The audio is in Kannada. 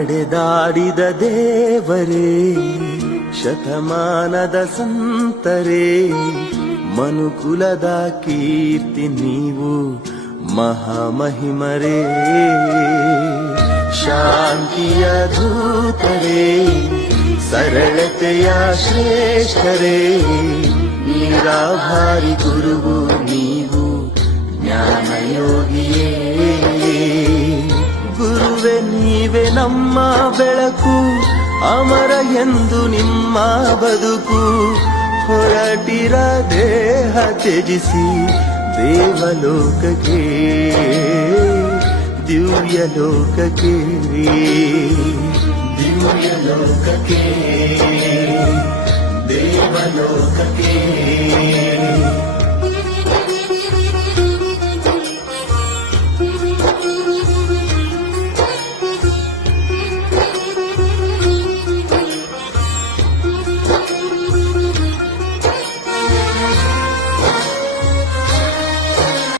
ನಡೆದಾಡಿದ ದೇವರೇ, ಶತಮಾನದ ಸಂತರೇ, ಮನುಕುಲದ ಕೀರ್ತಿ ನೀವು ಮಹಾಮಹಿಮರೇ. ಶಾಂತಿಯ ದೂತರೇ, ಸರಳತೆಯ ಶ್ರೇಷ್ಠರೇ, ನೀರಾಭಾರಿ ಗುರುವು ನೀವು ಜ್ಞಾನಯೋಗಿಯೇ. ಗುರುವೆ ನೀವೇ ನಮ್ಮ ಬೆಳಕು, ಅಮರ ಎಂದು ನಿಮ್ಮ ಬದುಕು. ಹೊರಟಿರ ದೇಹ ತ್ಯಜಿಸಿ ದೇವಲೋಕಕ್ಕೆ, ದಿವ್ಯ ಲೋಕಕ್ಕೆ, ದಿವ್ಯ ಲೋಕಕ್ಕೆ, ದೇವಲೋಕಕ್ಕೆ.